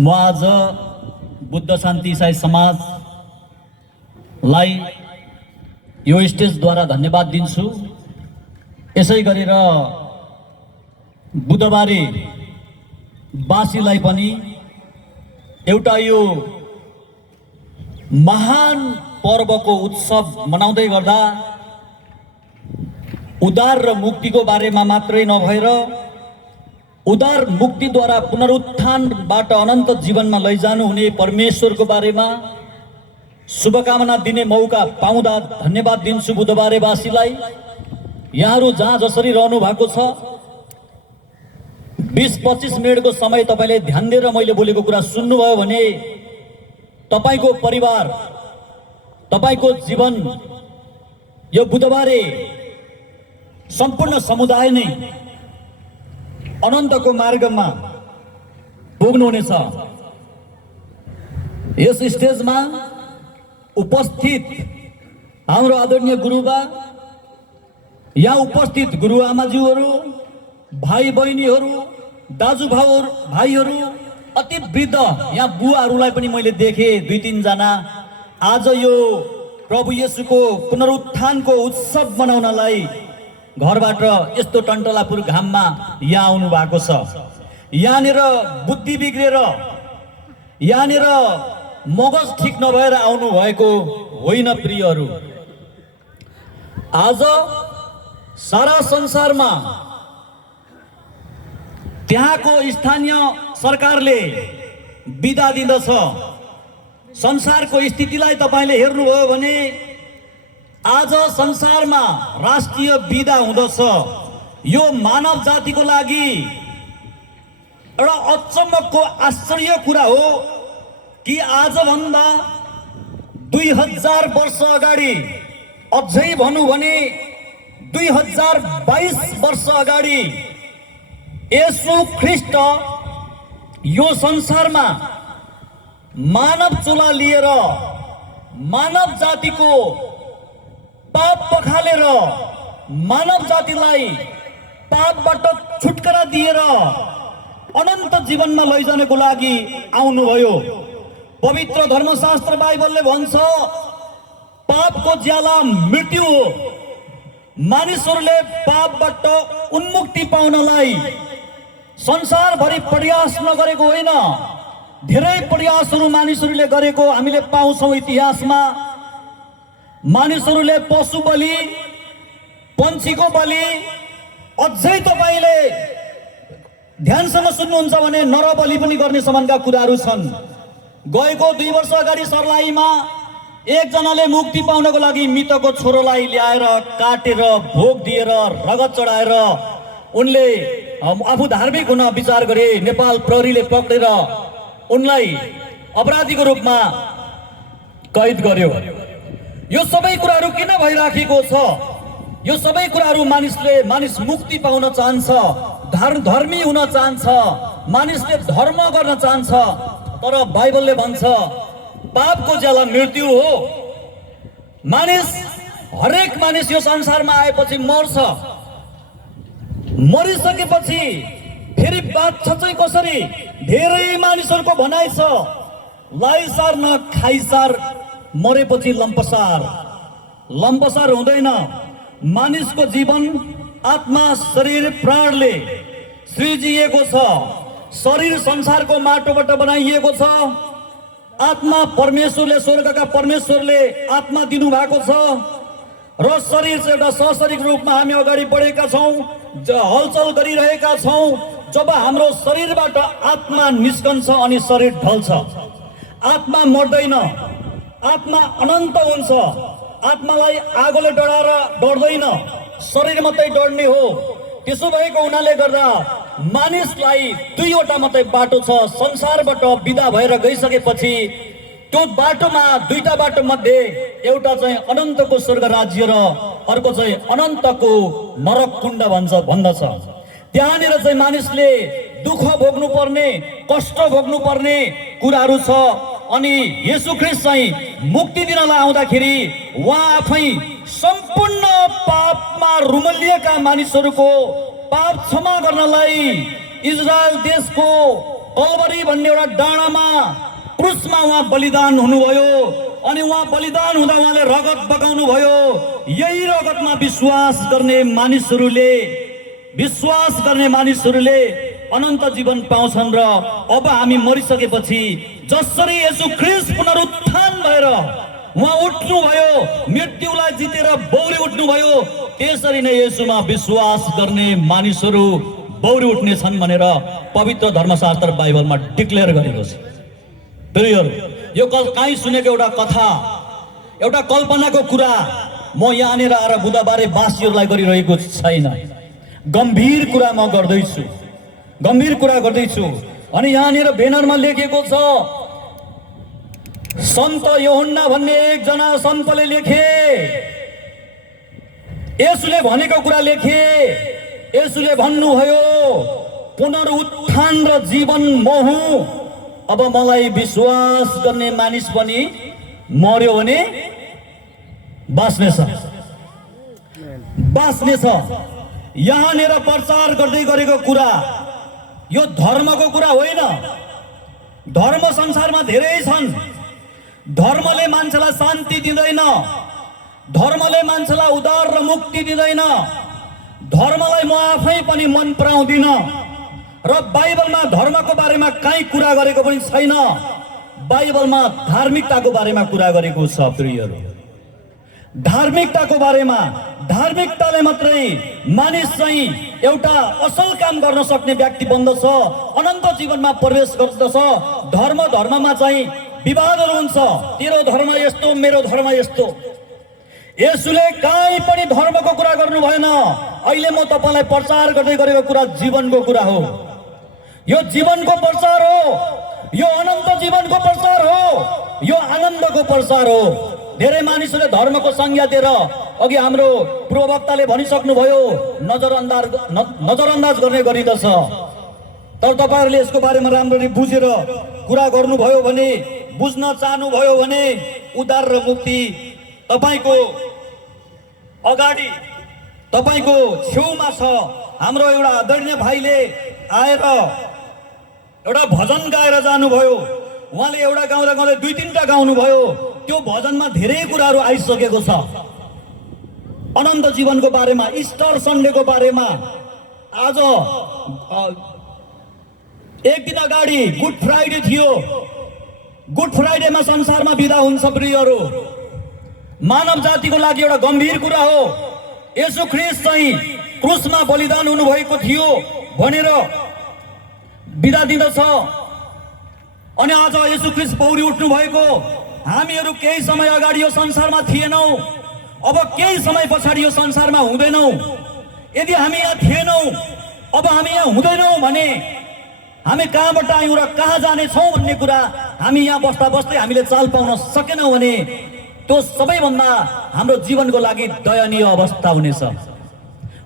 म आज बुद्ध शान्ति इसाई समाजलाई यो स्टेजद्वारा धन्यवाद दिन्छु। यसै गरेर बुधबारे वासीलाई पनि एउटा यो महान पर्वको उत्सव मनाउँदै गर्दा उद्धार र मुक्तिको बारेमा मात्रै नभएर उद्धार मुक्तिद्वारा पुनरुत्थानबाट अनन्त जीवनमा लैजानु हुने परमेश्वरको बारेमा शुभकामना दिने मौका पाउँदा धन्यवाद दिन्छु बुधबारेवासीलाई। यहाँहरू जहाँ जसरी रहनु भएको छ 20-25 मिनटको समय तपाईले ध्यान दिएर मैले बोलेको कुरा सुन्नुभयो भने तपाईको परिवार, तपाईको जीवन यो बुधबारे सम्पूर्ण समुदाय नै अनन्तको मार्गमा पुग्नुहुनेछ। यस स्टेजमा उपस्थित हाम्रो आदरणीय गुरुबा, यहाँ उपस्थित गुरुआमाज्यूहरू, भाइ बहिनीहरू, दाजुभाइहरू, अति वृद्ध यहाँ बुवाहरूलाई पनि मैले देखेँ 2-3 जना आज यो प्रभु येशूको पुनरुत्थानको उत्सव मनाउनलाई घरबाट यस्तो टन्टलापुर घाममा यहाँ आउनु भएको छ। यहाँनिर बुद्धि बिग्रेर, यहाँनिर मगज ठिक नभएर आउनु भएको होइन प्रियहरू। आज सारा संसारमा त्यहाँको स्थानीय सरकारले बिदा दिँदछ। संसारको स्थितिलाई तपाईले हेर्नुभयो भने आज संसारमा राष्ट्रिय बिदा हुँदछ। यो मानव जातिको लागि एउटा अचम्मको आश्चर्य कुरा हो कि आज भन्दा 2000 वर्ष अगाडि, अझै भनौँ भने 2022 वर्ष अगाडि येशू ख्रीष्ट यो संसारमा मानव चोला लिएर मानव जातिको पाप पखालेर मानव जातिलाई पापबाट छुटकारा दिएर अनन्त जीवनमा लैजानको लागि आउनुभयो। पवित्र धर्मशास्त्र बाइबलले भन्छ पापको ज्याला मृत्यु हो। मानिसहरूले पापबाट उन्मुक्ति पाउनलाई संसारभरि प्रयास नगरेको होइन, धेरै प्रयासहरू मानिसहरूले गरेको हामीले पाउँछौँ इतिहासमा। मानिसहरूले पशु बलि, पन्छीको बलि, अझै तपाईले ध्यानसँग सुन्नुहुन्छ भने नरबलि पनि गर्ने सम्मका कुराहरू छन्। गएको 2 वर्ष अगाडि सर्लाहीमा एकजनाले मुक्ति पाउनको लागि मृतको छोरोलाई ल्याएर काटेर भोग दिएर रगत चढाएर उनले आफू धार्मिक हुन विचार गरे। नेपाल प्रहरीले पक्रेर उनलाई अपराधीको रूपमा कैद गर्यो। यो सबै कुराहरू किन भइराखेको छ? यो सबै कुराहरू मानिस मुक्ति पाउन चाहन्छ, धर्मी हुन चाहन्छ, मानिसले धर्म गर्न चाहन्छ। तर बाइबलले भन्छ पापको ज्याला मृत्यु हो। हरेक मानिस यो संसारमा आएपछि मर्छ। मरिसकेपछि फेरि बाँच्छ चाहिँ कसरी? धेरै मानिसहरूको भनाइ छ लाइसार न खाइसार, मरेपछि लम्पसार। लम्पसार हुँदैन। मानिसको जीवन आत्मा, शरीर, प्राणले सृजिएको छ। शरीर संसारको माटोबाट बनाइएको छ। आत्मा परमेश्वरले, स्वर्गका परमेश्वरले आत्मा दिनुभएको छ र शरीर चाहिँ एउटा सशरीर रूपमा हामी अगाडि बढेका छौँ, हलचल गरिरहेका छौँ। जब हाम्रो शरीरबाट आत्मा निस्कन्छ अनि शरीर ढल्छ। आत्मा मर्दैन, आत्मा अनन्त हुन्छ। आत्मालाई आगोले डढ्दैन, शरीर मात्रै डढ्ने हो। त्यसो भएको हुनाले गर्दा मानिसलाई 2वटा मात्रै बाटो छ। संसारबाट बिदा भएर गइसकेपछि त्यो बाटोमा 2टा बाटो मध्ये एउटा चाहिँ अनन्तको स्वर्ग राज्य र अर्को चाहिँ अनन्तको नरक कुण्ड भन्दछ। त्यहाँनिर चाहिँ मानिसले दुःख भोग्नु पर्ने, कष्ट भोग्नु पर्ने कुराहरू छ। अनि येशू ख्रीष्ट चाहिँ मुक्ति दिनलाई आउँदाखेरि उहाँ आफै सम्पूर्ण पापमा रुमलिएका मानिसहरूको पाप क्षमा गर्नलाई इजरायल देशको कलवरी भन्ने एउटा डाँडामा क्रुसमा उहाँ बलिदान हुनुभयो अनि उहाँ बलिदान हुँदा उहाँले रगत बगाउनु भयो। यही रगतमा विश्वास गर्ने मानिसहरूले अनन्त जीवन पाउँछन्। र अब हामी मरिसकेपछि जसरी येशू ख्रीष्ट पुनरुत्थान भएर उहाँ उठ्नुभयो, मृत्युलाई जितेर बौरी उठ्नुभयो, त्यसरी नै येशूमा विश्वास गर्ने मानिसहरू बौरी उठ्नेछन् भनेर पवित्र धर्मशास्त्र बाइबलमा डिक्लेयर गरेको छ। प्रियहरू, यो कहीँ सुनेको एउटा कथा, एउटा कल्पनाको कुरा म यहाँनिर आएर बुधबारे बासीहरूलाई गरिरहेको छैन। गम्भीर कुरा म गर्दैछु, अनि यहाँनिर ब्यानरमा लेखेको छ, सन्त यूहन्ना भन्ने एकजना सन्तले लेखे, येशूले भनेको कुरा लेखे। येशूले भन्नुभयो, पुनरुत्थान र जीवन म हुँ। अब मलाई विश्वास गर्ने मानिस पनि मर्यो भने बाँच्नेछ। यहाँनिर प्रचार गर्दै गरेको कुरा यो धर्मको कुरा होइन। धर्म संसारमा धेरै छन्। धर्मले मान्छेलाई शान्ति दिँदैन, धर्मले मान्छेलाई उद्धार र मुक्ति दिँदैन। धर्मलाई म आफै पनि मन पराउँदिन र बाइबलमा धर्मको बारेमा कहीँ कुरा गरेको पनि छैन। बाइबलमा धार्मिकताको बारेमा कुरा गरेको छ। प्रियहरू, धार्मिकताको बारेमा, धार्मिकताले मात्रै मानिस चाहिँ एउटा असल काम गर्न सक्ने व्यक्ति बन्दछ, अनन्त जीवनमा प्रवेश गर्दछ। धर्ममा चाहिँ विवादहरू हुन्छ, तेरो धर्म यस्तो, मेरो धर्म यस्तो। येशूले कहीँ पनि धर्मको कुरा गर्नु भएन। अहिले म तपाईलाई प्रचार गर्दै गरेको कुरा जीवनको कुरा हो। यो जीवनको प्रचार हो, यो अनन्त जीवनको प्रचार हो, यो आनन्दको प्रचार हो। धेरै मानिसहरूले धर्मको संज्ञा दिएर अघि हाम्रो पूर्ववक्ताले भनिसक्नुभयो, नजरअन्दाज गर्ने गरिदछ। तर तपाईहरुले यसको बारेमा राम्ररी बुझेर कुरा गर्नुभयो भने, बुझ्न चाहनुभयो भने उद्धार र मुक्ति तपाईको अगाडि, तपाईको छेउमा छ। हाम्रो एउटा आदरणीय भाइले आएर एउटा भजन गाएर जानुभयो। उहाँले एउटा गाउँदा गाउँदै दुई तीनटा गाउनुभयो। त्यो भजनमा धेरै कुराहरू आइसकेको छ। अनन्त जीवनको बारेमा, इस्टर सन्डेको बारेमा। आज एक दिन अगाडि गुड फ्राइडे थियो। गुड फ्राइडेमा संसारमा बिदा हुन्छ। प्रियहरू, मानव जातिको लागि एउटा गम्भीर कुरा हो। येशू ख्रीष्ट चाहिँ क्रुसमा बलिदान हुनुभएको थियो भनेर बिदा दिँदछ। अनि आज येशू ख्रीष्ट बौरी उठ्नु भएको। हामीहरू केही समय अगाडि यो संसारमा थिएनौँ, अब केही समय पछाडि यो संसारमा हुँदैनौँ। यदि हामी यहाँ थिएनौँ, अब हामी यहाँ हुँदैनौँ भने हामी कहाँबाट आयौँ र कहाँ जानेछौँ भन्ने कुरा हामी यहाँ बस्दा बस्दै हामीले चाल पाउन सकेनौँ भने त्यो सबैभन्दा हाम्रो जीवनको लागि दयनीय अवस्था हुनेछ।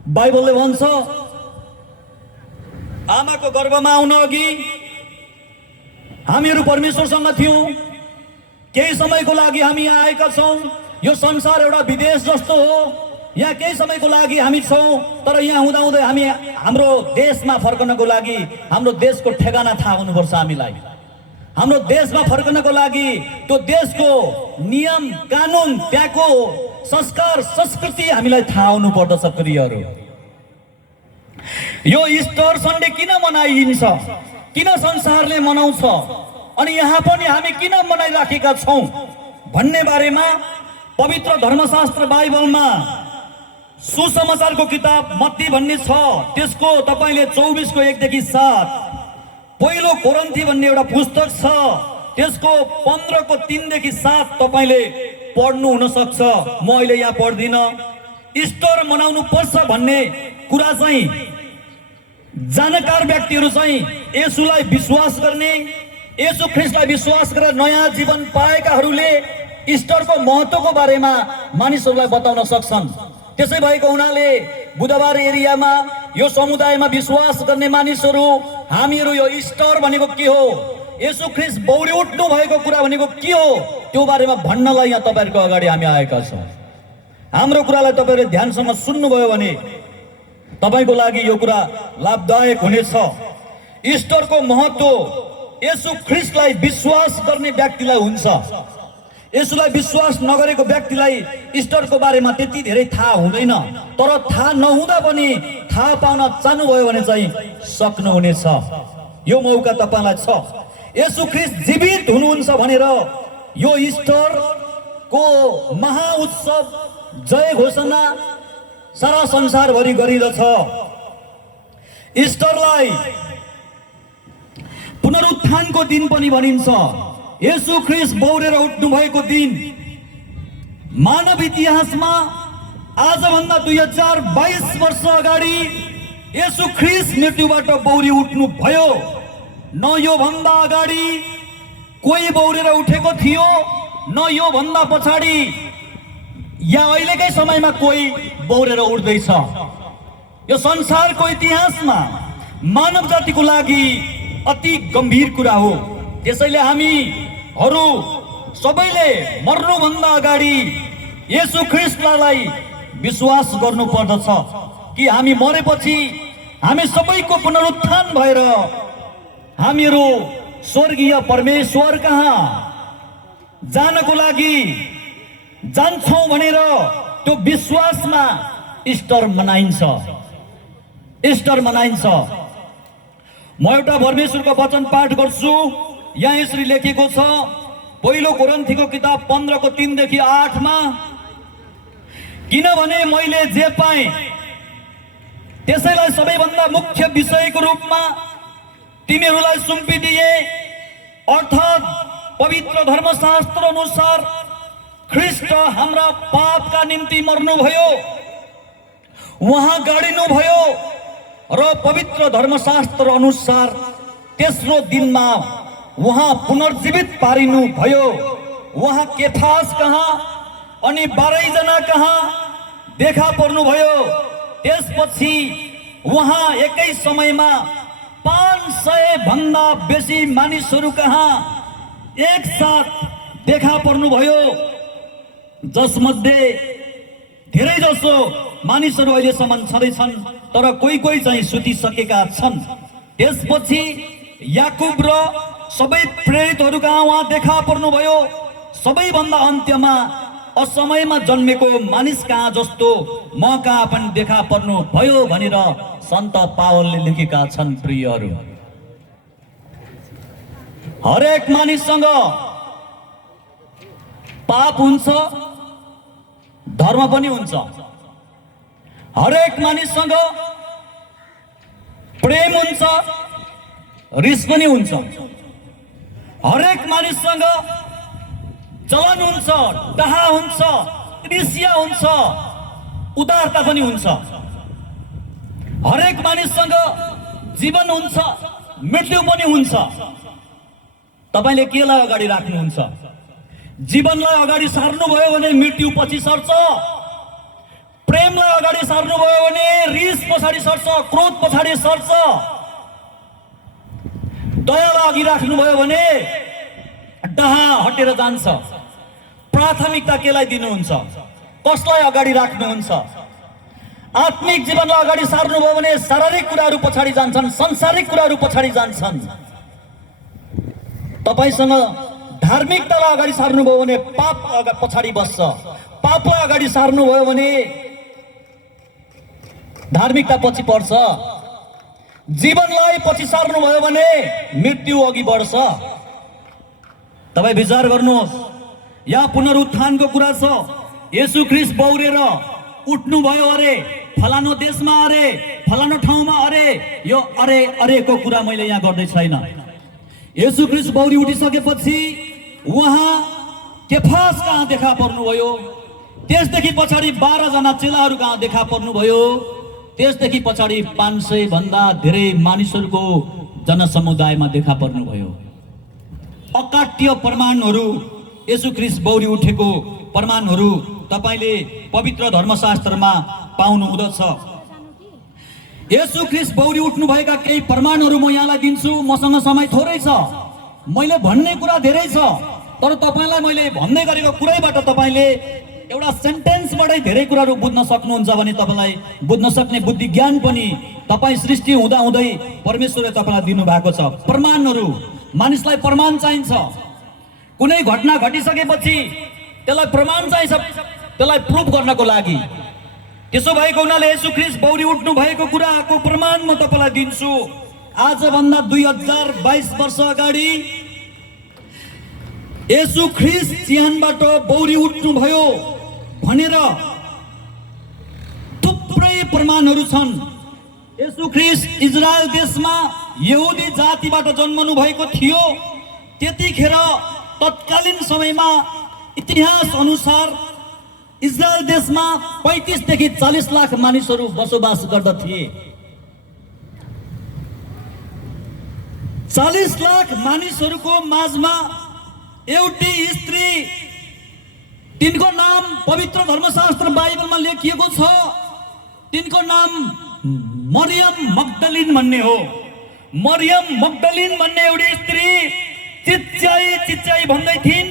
बाइबलले भन्छ, आमाको गर्भमा आउन अघि हामीहरू परमेश्वरसँग थियौँ। केही समयको लागि हामी यहाँ आएका छौँ। यो संसार एउटा विदेश जस्तो हो। यहाँ केही समयको लागि हामी छौँ, तर यहाँ हुँदाहुँदै हामी हाम्रो देशमा फर्कनको लागि हाम्रो देशको ठेगाना थाहा हुनुपर्छ। हामीलाई हाम्रो देशमा फर्कनको लागि त्यो देशको नियम कानुन, त्यहाँको संस्कार संस्कृति हामीलाई थाहा हुनु पर्दछ। प्रियहरू, यो इस्टर सन्डे किन मनाइन्छ, किन संसारले मनाउँछ, अनि यहाँ पनि हामी किन मनाइराखेका छौँ भन्ने बारेमा पवित्र धर्मशास्त्र बाइबलमा सुसमाचारको किताब मत्ती भन्ने छ। त्यसको तपाईले 24 को 1 देखि 7, पहिलो कोरिन्थी भन्ने एउटा पुस्तक छ, त्यसको 15 को 3 देखि 7 तपाईले पढ्नु हुन सक्छ। म अहिले यहाँ पढ्दिन। इस्टर मनाउनु पर्छ भन्ने कुरा चाहिँ जानकार व्यक्तिहरू चाहिँ येशूलाई विश्वास गर्ने, येशू ख्रीष्टलाई विश्वास गरेर नयाँ जीवन पाएकाहरूले इस्टरको महत्त्वको बारेमा मानिसहरूलाई बताउन सक्छन्। त्यसै भएको हुनाले बुधबार एरियामा यो समुदायमा विश्वास गर्ने मानिसहरू हामीहरू यो इस्टर भनेको के हो, येशू ख्रीष्ट बौरी उठ्नु भएको कुरा भनेको के हो, त्यो बारेमा भन्नलाई यहाँ तपाईहरुको अगाडि हामी आएका छौँ। हाम्रो कुरालाई तपाईहरुले ध्यानसँग सुन्नुभयो भने तपाईको लागि यो कुरा लाभदायक हुनेछ। इस्टरको महत्त्व येशू ख्रीष्टलाई विश्वास गर्ने व्यक्तिलाई हुन्छ। येशूलाई विश्वास नगरेको व्यक्तिलाई इस्टरको बारेमा त्यति धेरै थाहा हुँदैन, तर थाहा नहुँदा पनि थाहा पाउन चाहनुभयो भने चाहिँ सक्नुहुनेछ। यो मौका तपाईलाई छ। येशू ख्रीष्ट जीवित हुनुहुन्छ भनेर यो इस्टरको महाउत्सव जय घोषणा सारा संसारभरि गरिरहेछ। इस्टरलाई पुनरुत्थानको दिन पनि भनिन्छ। येशू ख्रीष्ट बौरेर उठ्नु भएको दिन। मानव इतिहासमा आजभन्दा 2022 वर्ष अगाडि येशू ख्रीष्ट मृत्युबाट बौरी उठ्नु भयो। न यो भन्दा अगाडि कोही बौरेर उठेको थियो, न यो भन्दा पछाडि या अहिलेकै समयमा कोही बौरेर उठ्दैछ। यो संसारको इतिहासमा मानव जातिको लागि अति गम्भीर कुरा हो। त्यसैले हामीहरू सबैले मर्नुभन्दा अगाडि येशू ख्रीष्टलाई विश्वास गर्नु पर्दछ कि हामी मरेपछि हामी सबैको पुनरुत्थान भएर हामीहरू स्वर्गीय परमेश्वर कहाँ जानको लागि जान्छौँ भनेर त्यो विश्वासमा इस्टर मनाइन्छ। इस्टर मनाइन्छ। म एउटा परमेश्वरको वचन पाठ गर्छु। यहाँ यसरी लेखेको छ, पहिलो कोरिन्थीको किताब 15 को 3 देखि 8 मा, किनभने मैले जे पाएँ त्यसैलाई सबैभन्दा मुख्य विषयको रूपमा तिमीहरूलाई सुम्पिदिए, अर्थात् पवित्र धर्मशास्त्र अनुसार ख्रीष्ट हाम्रा पापका निम्ति मर्नुभयो, उहाँ गाडिनुभयो र पवित्र धर्मशास्त्र अनुसार तेस्रो दिनमा उहाँ पुनर्जीवित पारिनु भयो। उहाँ केफास कहाँ अनि 12 जना कहाँ देखा पर्नुभयो। त्यसपछि उहाँ एकै समयमा 500 भन्दा बेसी मानिसहरू कहाँ एकसाथ देखा पर्नुभयो, जसमध्ये धेरै जसो मानिसहरू अहिलेसम्म छँदैछन्, तर कोही कोही चाहिँ सुतिसकेका छन्। त्यसपछि याकुब र सबै प्रेरितहरू कहाँ उहाँ देखा पर्नुभयो। सबैभन्दा अन्त्यमा असमयमा जन्मेको मानिस कहाँ जस्तो म कहाँ पनि देखा पर्नु भयो भनेर सन्त पावलले लेखेका छन्। प्रियहरू, हरेक मानिससँग पाप हुन्छ, धर्म पनि हुन्छ। हरेक मानिससँग प्रेम हुन्छ, रिस पनि हुन्छ। हरेक मानिससँग जलन हुन्छ, डाहा हुन्छ, ईर्ष्या हुन्छ, उदारता पनि हुन्छ। हरेक मानिससँग जीवन हुन्छ, मृत्यु पनि हुन्छ। तपाईले केलाई अगाडि राख्नुहुन्छ? जीवनलाई अगाडि सार्नुभयो भने मृत्यु पछि सर्छ, प्रेमलाई अगाडि सार्नुभयो भने रिस पछाडि सर्छ, क्रोध पछाडि सर्छ, दयालाई अघि राख्नुभयो भने डाहा हटेर जान्छ। प्राथमिकता केलाई दिनुहुन्छ? कसलाई अगाडि राख्नुहुन्छ? आत्मिक जीवनलाई अगाडि सार्नुभयो भने शारीरिक कुराहरू पछाडि जान्छन्, संसारिक कुराहरू पछाडि जान्छन्। तपाईसँग धार्मिकतालाई अगाडि सार्नुभयो भने पाप पछाडि बस्छ, पापलाई अगाडि सार्नुभयो भने धार्मिकता पछि पर्छ, जीवनलाई पछि सार्नुभयो भने मृत्यु अघि बढ्छ। तपाईँ विचार गर्नुहोस्, यहाँ पुनरुत्थानको कुरा छ। येशू ख्रीष्ट बौरेर उठ्नु भयो अरे, फलानो देशमा अरे, फलानो ठाउँमा अरे, यो अरे अरेको कुरा मैले यहाँ गर्दै छैन। येशू ख्रीष्ट बौरी उठिसकेपछि उहाँ केफास कहाँ देखा पर्नुभयो, त्यसदेखि पछाडि 12 जना चेलाहरू कहाँ देखा पर्नुभयो, त्यसदेखि पछाडि 500 भन्दा धेरै मानिसहरूको जनसमुदायमा देखा पर्नुभयो। अकाट्य प्रमाणहरू, येशू ख्रीष्ट बौरी उठेको प्रमाणहरू तपाईले पवित्र धर्मशास्त्रमा पाउनु हुँदछ। येशू ख्रीष्ट बौरी उठ्नु भएका केही प्रमाणहरू म यहाँलाई दिन्छु। मसँग समय थोरै छ, मैले भन्ने कुरा धेरै छ, तर तपाईलाई मैले भन्दै गरेको कुरैबाट तपाईले एउटा सेन्टेन्सबाटै धेरै कुराहरू बुझ्न सक्नुहुन्छ भने तपाईलाई बुझ्न सक्ने बुद्धि ज्ञान पनि तपाईँ सृष्टि हुँदा हुँदै परमेश्वरले तपाईँलाई दिनुभएको छ प्रमाणहरू। मानिसलाई प्रमाण चाहिन्छ। कुनै घटना घटिसकेपछि त्यसलाई प्रमाण चाहिन्छ, त्यसलाई प्रुफ गर्नको लागि। त्यसो भएको हुनाले येशू ख्रीष्ट बौरी उठ्नु भएको कुराको प्रमाण म तपाईँलाई दिन्छु। आजभन्दा 2022 वर्ष अगाडि येशू ख्रीष्ट चिहानबाट बौरी उठ्नु भयो भनेर थुप्रै प्रमाणहरू छन्। येशू ख्रीष्ट इजरायल देशमा यहुदी जातिबाट जन्मनु भएको थियो। त्यतिखेर तत्कालीन समयमा इतिहास अनुसार इजरायल देशमा 35 देखि 40 लाख मानिसहरू बसोबास गर्दथे। 40 लाख मानिसहरूको माझमा एउटी स्त्री, तिनको नाम पवित्र धर्मशास्त्र बाइबलमा लेखिएको छ। तिनको नाम मरियम मग्दलिन भन्ने हो। मरियम मग्दलिन भन्ने एउटी स्त्री चिच्चाइ चिच्चाइ भन्दै थिइन्,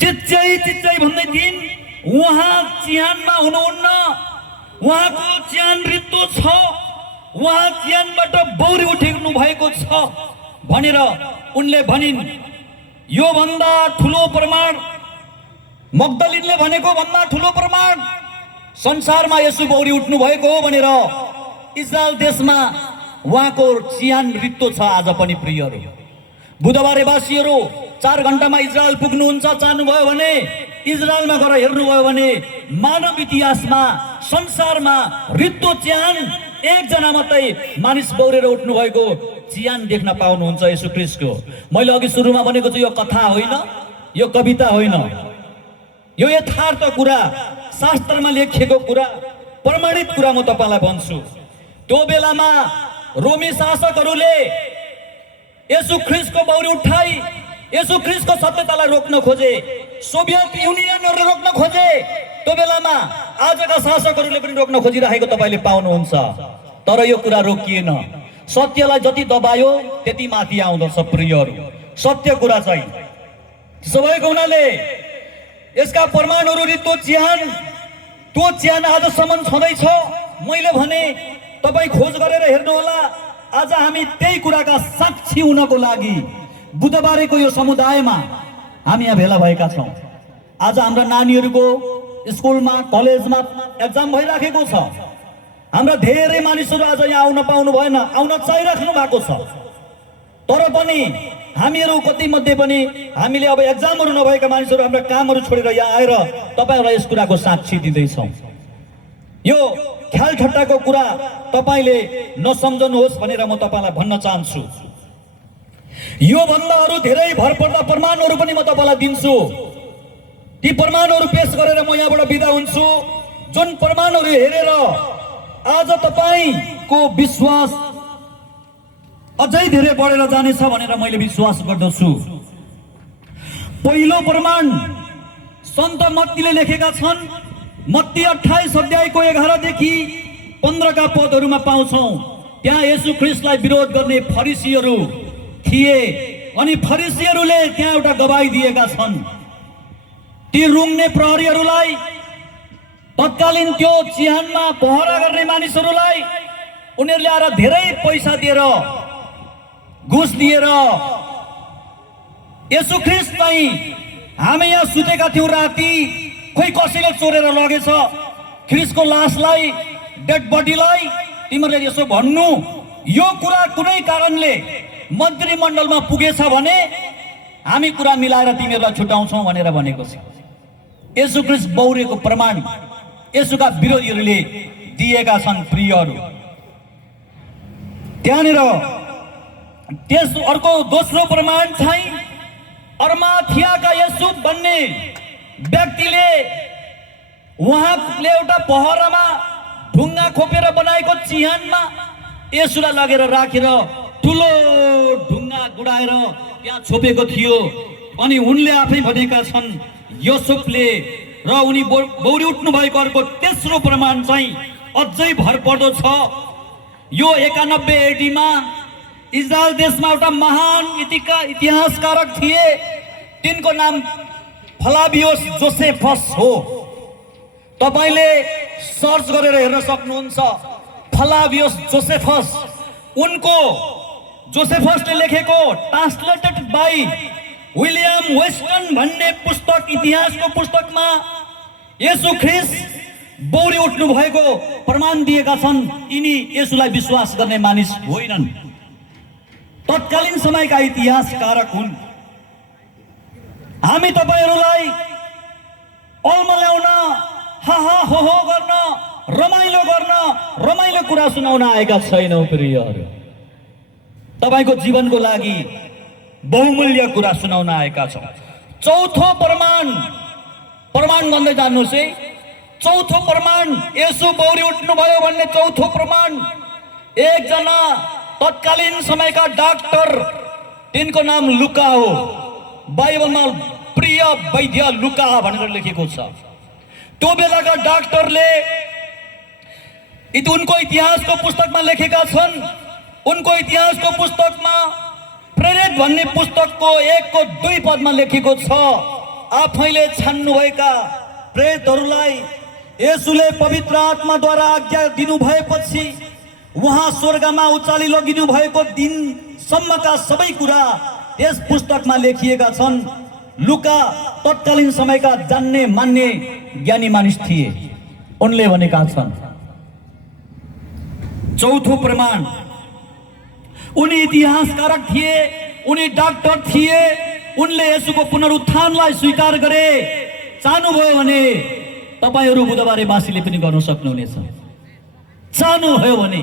चिच्चाइ चिच्चाइ भन्दै थिइन्, उहाँ चिहानमा हुनुहुन्न, उहाँको चिहान रित्तो छ, उहाँ चिहानबाट बौरी उठ्नु भएको छ भनेर उनले भनिन्। यो भन्दा ठुलो प्रमाण, मग्दलिनले भनेको भन्दा ठुलो प्रमाण संसारमा येशू बौरी उठ्नु भएको हो भनेर इजरायल देशमा उहाँको चिहान रित्तो छ आज पनि। प्रियहरू, बुधबारे वासीहरू 4 घण्टामा इजरायल पुग्नुहुन्छ चाहनुभयो भने इजरायलमा गएर हेर्नुभयो भने मानव इतिहासमा संसारमा रित्तो चिहान एकजना मात्रै मानिस बौरेर उठ्नु भएको चिहान देख्न पाउनुहुन्छ येशू ख्रीष्टको। मैले अघि सुरुमा भनेको छु, यो कथा होइन, यो कविता होइन, यो यथार्थ कुरा, शास्त्रमा लेखिएको कुरा, प्रमाणित कुरा म तपाईलाई भन्छु। त्यो बेलामा रोमी शासकहरूले येशू ख्रीष्टको बौरी उठाई येशू ख्रीष्टको सत्यतालाई रोक्न खोजे, सोभियत युनियनहरूले रोक्न खोजे। त्यो बेलामा आजका शासकहरूले पनि रोक्न खोजिरहेको तपाईले पाउनुहुन्छ। तर यो कुरा रोकिएन। सत्यलाई जति दबायो त्यति माथि आउँदछ। प्रियहरू, सत्य कुरा चाहिँ त्यसो भएको हुनाले यसका प्रमाणहरू रित्तो चिहान, त्यो चिहान आजसम्म छँदैछ। मैले भने तपाईँ खोज गरेर हेर्नुहोला। आज हामी त्यही कुराका साक्षी हुनको लागि बुधबारेको यो समुदायमा हामी यहाँ भेला भएका छौँ। आज हाम्रा नानीहरूको स्कुलमा कलेजमा एक्जाम भइराखेको छ। हाम्रा धेरै मानिसहरू आज यहाँ आउन पाउनु भएन, आउन चाहिराख्नु भएको छ। तर पनि हामीहरू कति मध्ये पनि हामीले अब एक्जामहरू नभएका मानिसहरू हाम्रा कामहरू छोडेर यहाँ आएर तपाईहरूलाई यस कुराको साक्षी दिँदैछौँ। यो ख्याल ठट्टाको कुरा तपाईले नसम्झनुहोस् भनेर म तपाईलाई भन्न चाहन्छु। यो भन्दा अरू धेरै भरपर्दा प्रमाणहरू पनि म तपाईलाई दिन्छु। ती प्रमाणहरू पेश गरेर म यहाँबाट बिदा हुन्छु। जुन प्रमाणहरू हेरेर आज तपाईको विश्वास अझै धेरै बढेर जानेछ भनेर मैले विश्वास गर्दछु। पहिलो प्रमाण सन्त मत्तीले लेखेका छन्। मत्ती 28 अध्यायको 11 देखि 15 का पदहरूमा पाउँछौँ। त्यहाँ येशू ख्रीष्टलाई विरोध गर्ने फरिसीहरू थिए अनि फरिसीहरूले त्यहाँ एउटा गवाही दिएका छन्। ती रुङ्ने प्रहरीहरूलाई, तत्कालीन त्यो चिहानमा पहरा गर्ने मानिसहरूलाई उनीहरूले आएर धेरै पैसा दिएर, घुस दिएर येशू ख्रीष्ट चाहिँ हामी यहाँ सुतेका थियौँ राति, खोइ कसैले चोरेर लगेछ ख्रीष्टको लासलाई, डेड बडीलाई, तिमीहरूले यसो भन्नु। यो कुरा कुनै कारणले मन्त्रीमण्डलमा पुगेछ भने हामी कुरा मिलाएर तिमीहरूलाई छुटाउँछौँ भनेर भनेको छ। येशू ख्रीष्ट बौरेको प्रमाण येशूका विरोधीहरूले दिएका छन्। प्रियहरू, त्यहाँनिर त्यस अर्को दोस्रो प्रमाण चाहिँ अर्माथियाका येशू भन्ने व्यक्तिले उहाँले एउटा पहरामा ढुङ्गा खोपेर बनाएको चिहानमा येशूलाई लगेर राखेर ठुलो ढुङ्गा गुडाएर त्यहाँ छोपेको थियो। अनि उनले आफै भनेका छन् योसेफले र उनी बौरी उठ्नु भएको अर्को तेस्रो प्रमाण चाहिँ अझै भर पर्दो छ। यो 91 एडीमा इजरायल देशमा एउटा महान इतिहासकारक थिए। तिनको नाम फ्लाभियस जोसेफस हो। तपाईले सर्च गरेर हेर्न सक्नुहुन्छ। फ्लाभियस जोसेफस, उनको जोसेफसले लेखेको ट्रान्सलेटेड बाई विलियम वेस्टन भन्ने पुस्तक, इतिहासको पुस्तकमा येशू ख्रीष्ट बौरी उठ्नु भएको प्रमाण दिएका छन्। यिनी येशूलाई विश्वास गर्ने मानिस होइनन्, तत्कालीन समयका इतिहासकारक हुन्। हामी तपाईहरूलाई अल्मल्याउन, हाहा हो हो गर्न, रमाइलो कुरा सुनाउन आएका छैनौँ प्रियहरू। तपाईको जीवनको लागि बहुमूल्य कुरा सुनाउन आएका छौँ। चौथो प्रमाण भन्दै जान्नुहोस् है। चौथो प्रमाण, येशू बौरी उठ्नुभयो भन्ने चौथो प्रमाण, एकजना तत्कालीन समयका डाक्टर, तिनको नाम लुका हो। बाइबलमा प्रिय वैद्य लुका भनेर लेखेको छ। त्यो बेलाका डाक्टरले उनको इतिहासको पुस्तकमा लेखेका छन्। उनको इतिहासको पुस्तकमा प्रेरित भन्ने पुस्तकको 1:2 पदमा लेखेको छ, आफैले छान्नुभएका प्रेरितहरूलाई येशूले पवित्र आत्माद्वारा आज्ञा दिनुभएपछि उहाँ स्वर्गमा उचाली लगिनु भएको दिनसम्मका सबै कुरा त्यस पुस्तकमा लेखिएका छन्। लुका तत्कालीन समयका जान्ने मान्ने ज्ञानी मानिस थिए, उनले भनेका छन्। चौथो प्रमाण, उनी इतिहासकारक थिए, उनी डाक्टर थिए, उनले येशूको पुनरुत्थानलाई स्वीकार गरे। चाहनुभयो भने तपाईहरू बुधबारे बासीले पनि गर्न सक्नुहुनेछ, चाहनुभयो भने।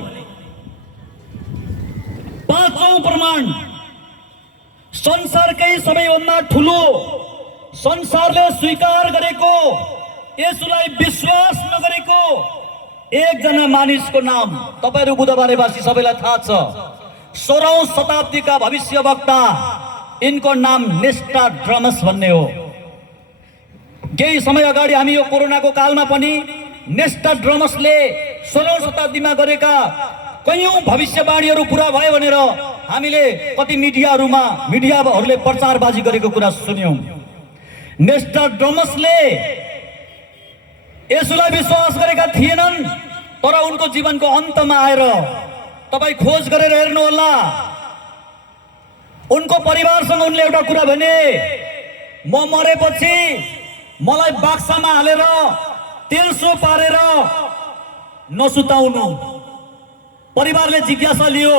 पाँचौं प्रमाण, संसारकै सबैभन्दा ठुलो, संसारले स्वीकार गरेको, येशूलाई विश्वास नगरेको एकजना मानिसको नाम तपाईहरू बुधबारेवासी सबैलाई थाहा छ। 16औं शताब्दीका भविष्यवक्ता, यिनको नाम नेस्टाड्रमस भन्ने हो। केही समय अगाडि हामी यो कोरोनाको कालमा पनि नेस्टाड्रमसले 16औं शताब्दीमा गरेका कयौं भविष्यवाणीहरू पूरा भयो भनेर हामीले कति मिडियाहरूले प्रचारबाजी गरेको कुरा सुन्यौं। नेस्टाड्रमसले येशूलाई विश्वास गरेका थिएनन्, तर उनको जीवनको अन्तमा आएर तपाई खोज गरेर हेर्नुहोला, उनको परिवारसँग उनले एउटा कुरा भने, म मरेपछि मलाई बाक्सामा हालेर तेलसो पारेर नसुताउनु। परिवारले जिज्ञासा लियो,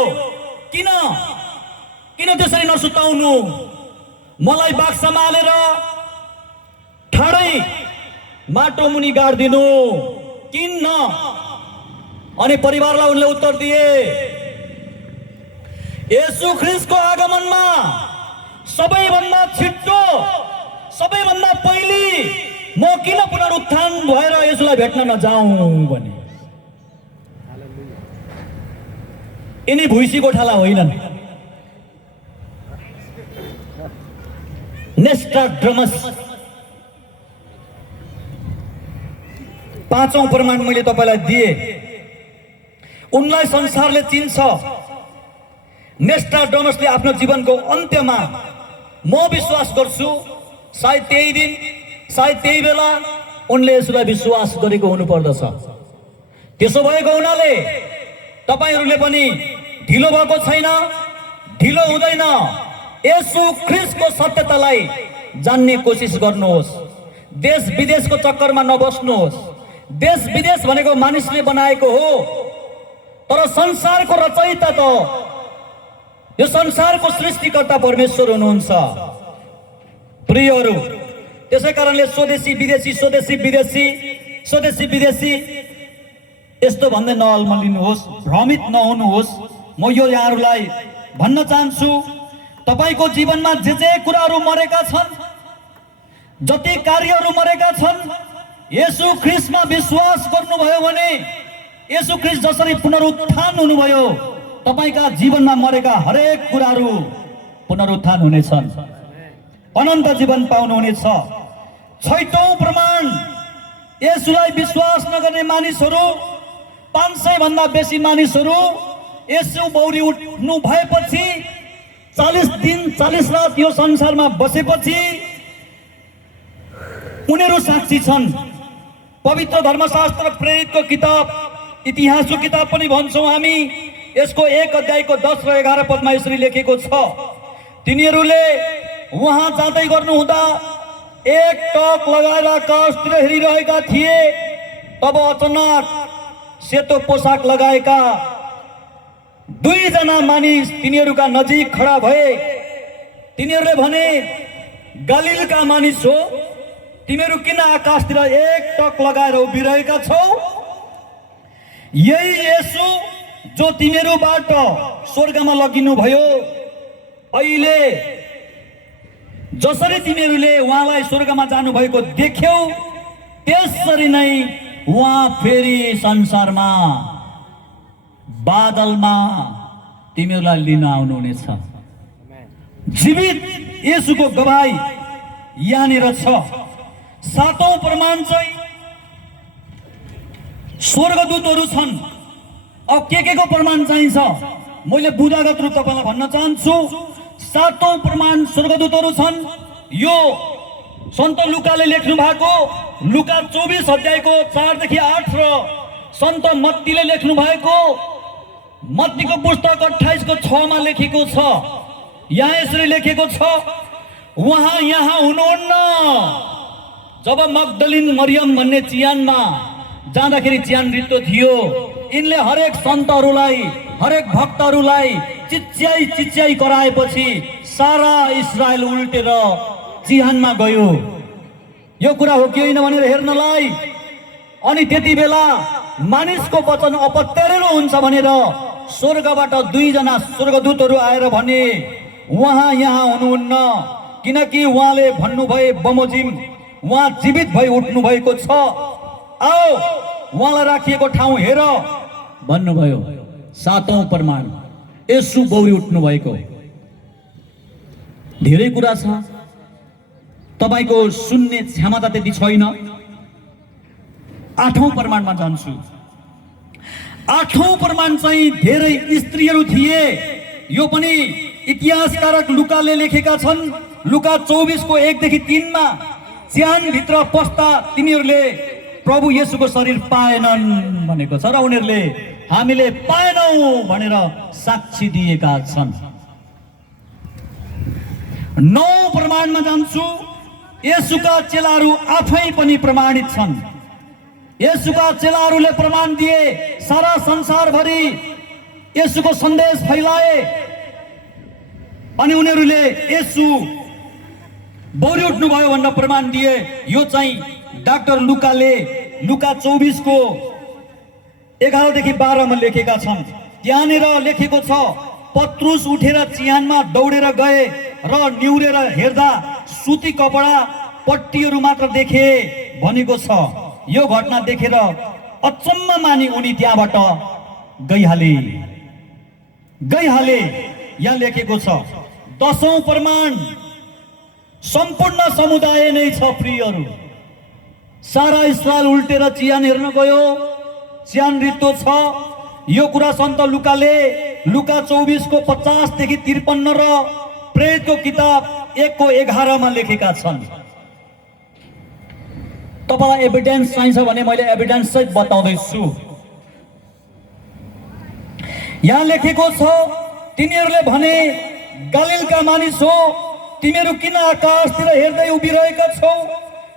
किन त्यसरी नसुताउनु? मलाई बाक्सामा हालेर ठाडै माटो मुनि गाड्दिनु, किन? अनि परिवारलाई उनले उत्तर दिए, येशू ख्रीष्टको आगमनमा सबैभन्दा छिट्टो, सबैभन्दा पहिले म किन पुनरुत्थान भएर येशूलाई भेट्न नजाउँ भने। यिनी भुइँसी गोठाला होइनन्। नेस्टाड्रमस। पाँचौं प्रमाण मैले तपाईलाई दिए। उनलाई संसारले चिन्छ। नेस्टाड्रमसले आफ्नो जीवनको अन्त्यमा म विश्वास गर्छु, सायद त्यही दिन, सायद त्यही बेला उनले यसलाई विश्वास गरेको हुनुपर्दछ। त्यसो भएको हुनाले तपाईहरूले पनि ढिलो भएको छैन, ढिलो हुँदैन। येशू ख्रीष्टको सत्यतालाई जान्ने कोसिस गर्नुहोस्। देश विदेशको चक्करमा नबस्नुहोस्। देश विदेश भनेको मानिसले बनाएको हो, तर संसारको रचयिता त यो संसारको सृष्टिकर्ता परमेश्वर हुनुहुन्छ। प्रियहरू, त्यसै कारणले स्वदेशी विदेशी, स्वदेशी विदेशी, स्वदेशी विदेशी यस्तो भन्दै नअल्मलिनुहोस्, भ्रमित नहुनुहोस्। म यो यहाँहरूलाई भन्न चाहन्छु, तपाईको जीवनमा जे कुराहरू मरेका छन्, जति कार्यहरू मरेका छन्, येशू ख्रीष्टमा विश्वास गर्नुभयो भने, येशू ख्रीष्ट जसरी पुनरुत्थान हुनुभयो, तपाईका जीवनमा मरेका हरेक कुराहरू पुनरुत्थान हुनेछन्, अनन्त जीवन पाउनुहुनेछ। छैटौं प्रमाण, येशूलाई विश्वास नगर्ने मानिसहरू, 500 भन्दा बेसी मानिसहरू येशू बौरी उठ्नु भएपछि 40 दिन 40 रात यो संसारमा बसेपछि उनीहरू साक्षी छन्। पवित्र धर्मशास्त्र प्रेरितको किताब इतिहासको किताब पनि भन्छौँ हामी। यसको 1 अध्यायको 10 र 11 पदमा यसरी लेखेको छ, तिनीहरूले वहाँ जाँदै गर्नुहुँदा एक टक लगाएर आकाशतिर हेरिरहेका थिए। तब अचानक सेतो पोसाक लगाएका 2 जना मानिस तिनीहरूका नजिक खडा भए। तिनीहरूले भने, गलिलका मानिस हो, तिमीहरू किन आकाशतिर एक टक लगाएर उभिरहेका छौ? यही येशू जो तिमीहरूबाट स्वर्गमा लगिनु भयो, अहिले जसरी तिमीहरूले उहाँलाई स्वर्गमा जानुभएको देख्यौ, त्यसरी नै उहाँ फेरि संसारमा बादलमा तिमीहरूलाई लिन आउनुहुनेछ। जीवित येशूको गवाही यहाँनिर छ। 7औं प्रमाण चाहिँ स्वर्गदूतहरू छन्। अब के को प्रमाण चाहिन्छ? मैले बुदागत रूप तपाईलाई भन्न चाहन्छु। 7औं प्रमाण स्वर्गदूतहरू छन्। यो सन्त लुकाले लेख्नु भएको लुका 24 अध्यायको 4 देखि 8 र सन्त मत्तीले लेख्नु भएको मत्तीको पुस्तक 28 को 6 मा लेखेको छ। यहाँ यसरी लेखेको छ, उहाँ यहाँ हुनुहुन्न। जब मग्दलिन मरियम भन्ने चिहानमा जाँदाखेरि चिहान रित्तो थियो, यिनले हरेक सन्तहरूलाई, हरेक भक्तहरूलाई चिच्याई कराएपछि सारा इस्रायल उल्टेर चिहानमा गयो। यो कुरा हो कि होइन भनेर हेर्नलाई। अनि त्यति बेला मानिसको वचन अपत्यारिलो हुन्छ भनेर स्वर्गबाट 2 जना स्वर्गदूतहरू आएर भने, उहाँ यहाँ हुनुहुन्न, किनकि उहाँले भन्नुभए बमोजिम उहाँ जीवित भई उठ्नु भएको छ। आओ उहाँलाई राखिएको ठाउँ हेर भन्नुभयो। 7औं प्रमाण येशू बौरी उठ्नु भएको। धेरै कुरा छ, तपाईको सुन्ने क्षमता त्यति छैन। 8औं प्रमाणमा जान्छु। 8औं प्रमाण चाहिँ धेरै स्त्रीहरू थिए। यो पनि इतिहासकारक लुकाले लेखेका छन्। लुका 24 को 1 देखि 3 मा चिहान भित्र पस्दा तिनीहरूले प्रभु येशूको शरीर पाएनन् भनेको छ र उनीहरूले हामीले पाएनौं भनेर साक्षी दिएका छन्। 9औं प्रमाणमा जान्छु। येशूका चेलाहरू आफै पनि प्रमाणित छन्। येशूका चेलाहरूले प्रमाण दिए, सारा संसारभरि येशूको सन्देश फैलाए। अनि उनीहरूले येशू बौरी उठ्नु भयो भनेर प्रमाण दिए। यो चाहिँ डाक्टर लुकाले लुका 24 को 11 देखि 12 मा लेखेका छन्। त्यहाँनिर लेखेको छ, पत्रुस उठेर चिहानमा दौडेर गए र निहुरेर हेर्दा सुती कपडा पट्टीहरू मात्र देखे भनेको छ। यो घटना देखेर अचम्म मानी उनी त्यहाँबाट गइहाले। यहाँ लेखेको छ। 10औं प्रमाण सम्पूर्ण समुदाय नै छ प्रियहरू। सारा इस्रायल उल्टेर चिहान हेर्न गयो। चिहान रित्तो छ। यो कुरा सन्त लुकाले लुका 24 को 50 देखि 53 र प्रेरितको किताब 1 को 11 मा लेखेका छन्। तपाईलाई एभिडेन्स चाहिन्छ भने मैले एभिडेन्स सहित बताउँदैछु। यहाँ लेखेको छ, तिनीहरूले भने, गलिलका मानिस हो, तिमीहरू किन आकाशतिर हेर्दै उभिरहेका छौ?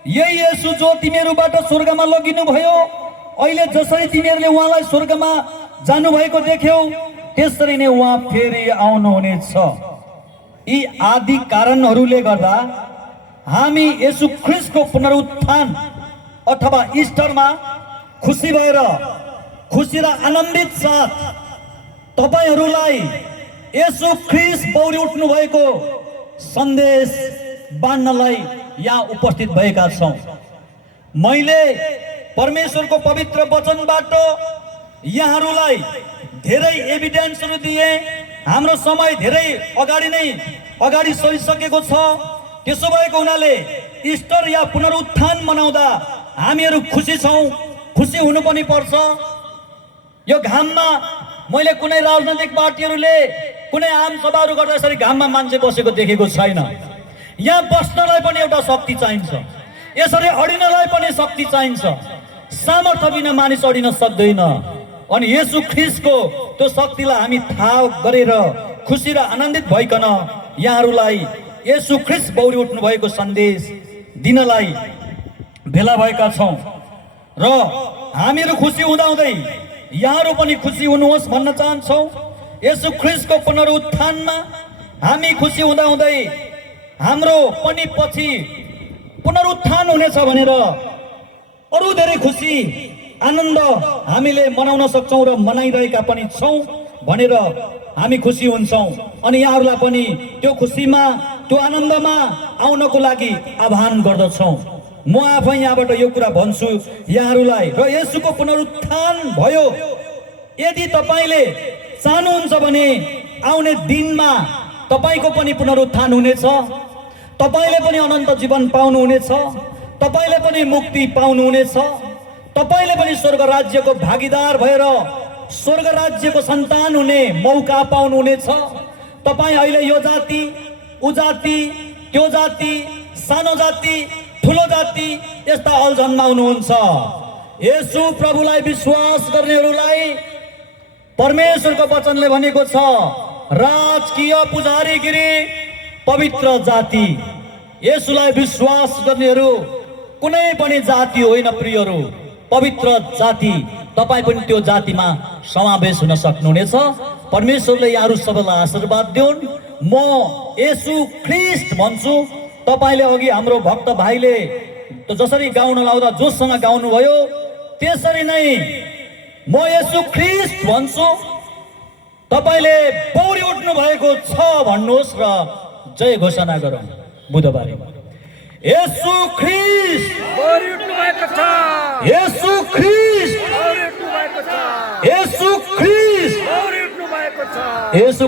यही येशू जो तिमीहरूबाट स्वर्गमा लगिनु भयो, अहिले जसरी तिमीहरूले उहाँलाई स्वर्गमा जानुभएको देख्यौ, त्यसरी नै उहाँ फेरि आउनुहुनेछ। यी आदि कारणहरूले गर्दा हामी येशू ख्रीष्टको पुनरुत्थान अथवा इस्टरमा खुसी भएर, खुसी र आनन्दित साथ तपाईहरूलाई येशू ख्रीष्ट बौरी उठ्नु भएको सन्देश बाँड्नलाई यहाँ उपस्थित भएका छौं। मैले परमेश्वरको पवित्र वचनबाट यहाँहरूलाई धेरै एभिडेन्सहरू दिए। हाम्रो समय धेरै अगाडि सरिसकेको छ। त्यसो भएको हुनाले इस्टर या पुनरुत्थान मनाउँदा हामीहरू खुसी छौं। खुसी हुनु पनि पर्छ। यो घाममा मैले कुनै राजनैतिक पार्टीहरूले कुनै आम सभाहरू गर्दा यसरी घाममा मान्छे बसेको देखेको छैन। यहाँ बस्नलाई पनि एउटा शक्ति चाहिन्छ, यसरी अडिनलाई पनि शक्ति चाहिन्छ। सामर्थ्य बिना मानिस अडिन सक्दैन। अनि येशू ख्रीष्टको त्यो शक्तिलाई हामी थाहा गरेर खुसी र आनन्दित भइकन यहाँहरूलाई येशू ख्रीष्ट बौरी उठ्नु भएको सन्देश दिनलाई भेला भएका छौँ र हामीहरू खुसी हुँदाहुँदै यहाँहरू पनि खुसी हुनुहोस् भन्न चाहन्छौँ। येशू ख्रीष्टको पुनरुत्थानमा हामी खुसी हुँदाहुँदै हाम्रो पनि पछि पुनरुत्थान हुनेछ भनेर अरू धेरै खुसी आनन्द हामीले मनाउन सक्छौँ र मनाइरहेका पनि छौँ भनेर हामी खुसी हुन्छौँ। अनि यहाँहरूलाई पनि त्यो खुसीमा त्यो आनन्दमा आउनको लागि आह्वान गर्दछौँ। म आफै यहाँबाट यो कुरा भन्छु यहाँहरूलाई, र येशूको पुनरुत्थान भयो यदि तपाईँले चाहनुहुन्छ भने आउने दिनमा तपाईँको पनि पुनरुत्थान हुनेछ, तपाईँले पनि अनन्त जीवन पाउनुहुनेछ, तपाईँले पनि मुक्ति पाउनुहुनेछ, तपाईँले पनि स्वर्ग राज्यको भागीदार भएर स्वर्ग राज्यको सन्तान हुने मौका पाउनुहुनेछ। तपाईँ अहिले यो जाति उ जाति त्यो जाति सानो जाति ठुलो जाति यस्ता अल्झनमा हुनुहुन्छ। येशू प्रभुलाई विश्वास गर्नेहरूलाई परमेश्वरको वचनले भनेको छ राजकीय पुजारीगिरी पवित्र जाति। येशूलाई विश्वास गर्नेहरू कुनै पनि जाति होइन प्रियहरू, पवित्र जाति। तपाईँ पनि त्यो जातिमा समावेश हुन सक्नुहुनेछ। परमेश्वरले यहाँहरू सबैलाई आशीर्वाद दिउन्। म येशू ख्रीष्ट भन्छु। तपाईँले अघि हाम्रो भक्त भाइले जसरी गाउन लाउँदा जोससँग गाउनुभयो त्यसरी नै म येशू ख्रीष्ट भन्छु। तपाईँले बौरी उठ्नु भएको छ भन्नुहोस् र जय घोषणा गरौँ बुधबारे। येशू ख्रीष्ट बौरी उठ्नु भएको छ, येशू ख्रीष्ट बौरी उठ्नु भएको छ, येशू ख्रीष्ट बौरी उठ्नु भएको छ। येशू